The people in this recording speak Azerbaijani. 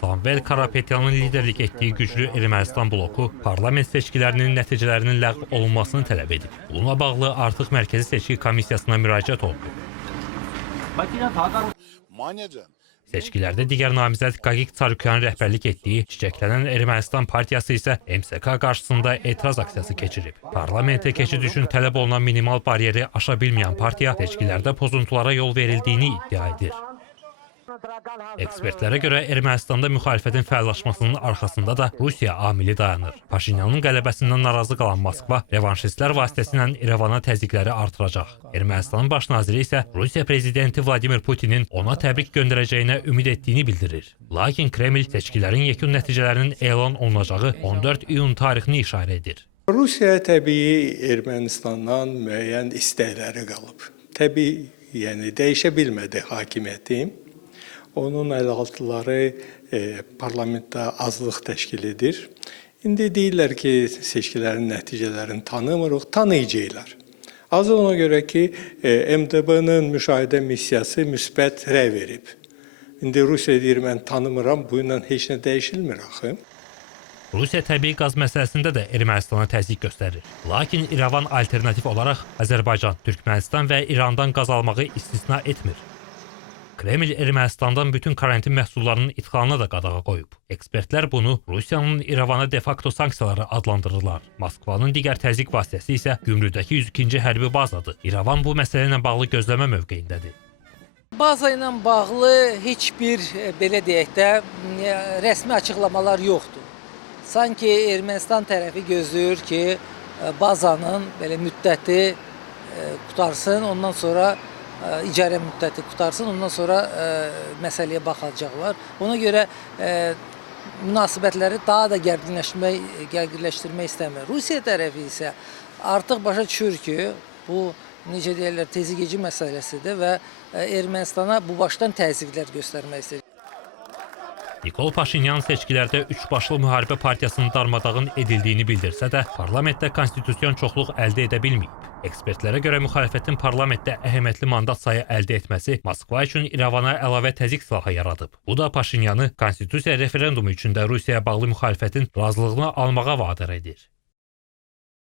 Samvel Karapetyanın liderlik etdiyi güclü Ermənistan bloku parlament seçkilərinin nəticələrinin ləğv olunmasını tələb edib. Bununla bağlı artıq Mərkəzi Seçki Komissiyasına müraciət olundu. Seçkilərdə digər namizəd Qaqik Çarukyanın rəhbərlik etdiyi Çiçəklənən Ermənistan partiyası isə MSK qarşısında etiraz aksiyası keçirib. Parlamentə keçid üçün tələb olunan minimal bariyeri aşa bilməyən partiya seçkilərdə pozuntulara yol verildiyini iddia edir. Ekspertlərə görə Ermənistanda müxalifətin fəallaşmasının arxasında da Rusiya amili dayanır. Paşinyanın qələbəsindən narazı qalan Moskva revanşistlər vasitəsilə İrəvana təzyiqləri artıracaq. Ermənistanın baş naziri isə Rusiya prezidenti Vladimir Putinin ona təbrik göndərəcəyinə ümid etdiyini bildirir. Lakin Kreml seçkilərin yekun nəticələrinin elan olunacağı 14 iyun tarixini işarə edir. Rusiya təbii Ermənistandan müəyyən istəkləri qalıb. Təbii, yəni dəyişə bilmədi hakimiyyəti. Onun əlaltıları parlamentdə azlıq təşkil edir. İndi deyirlər ki, seçkilərin nəticələrini tanımırıq, tanıyacaqlar. Az ona görə ki, MDB-nin müşahidə missiyası müsbət rəy verib. İndi Rusiya deyir, mən tanımıram, bu ilə heç nə dəyişilmir axı. Rusiya təbii qaz məsələsində də Ermənistana təzyiq göstərir. Lakin İrəvan alternativ olaraq Azərbaycan, Türkmənistan və İrandan qaz almağı istisna etmir. Kreml Ermənistandan bütün karantin məhsullarının idxalına da qadağa qoyub. Ekspertlər bunu Rusiyanın İrəvana de facto sanksiyaları adlandırırlar. Moskvanın digər təzyiq vasitəsi isə Gümrüdəki 102-ci hərbi bazadır. İrəvan bu məsələ ilə bağlı gözləmə mövqeyindədir. Baza ilə bağlı heç bir, belə deyək də, rəsmi açıqlamalar yoxdur. Sanki Ermənistan tərəfi gözləyir ki, bazanın belə müddəti qutarsın, ondan sonra icarə müddəti qutarsın, ondan sonra məsələyə baxacaqlar. Ona görə münasibətləri daha da gərginləşdirmək istəmir. Rusiya tərəfi isə artıq başa düşür ki, bu necə deyirlər, təzyiqeci məsələsidir və Ermənistana bu başdan təzyiqlər göstərmək istəyir. Nikol Paşinyan seçkilərdə üçbaşlı müharibə partiyasının darmadağın edildiyini bildirsə də, parlamentdə konstitusyon çoxluq əldə edə bilməyib. Ekspertlərə görə müxalifətin parlamentdə əhəmiyyətli mandat sayı əldə etməsi Moskva üçün İrəvana əlavə təzyiq silahı yaradıb. Bu da Paşinyanı konstitusiya referendumu üçün də Rusiyaya bağlı müxalifətin razılığını almağa vadar edir.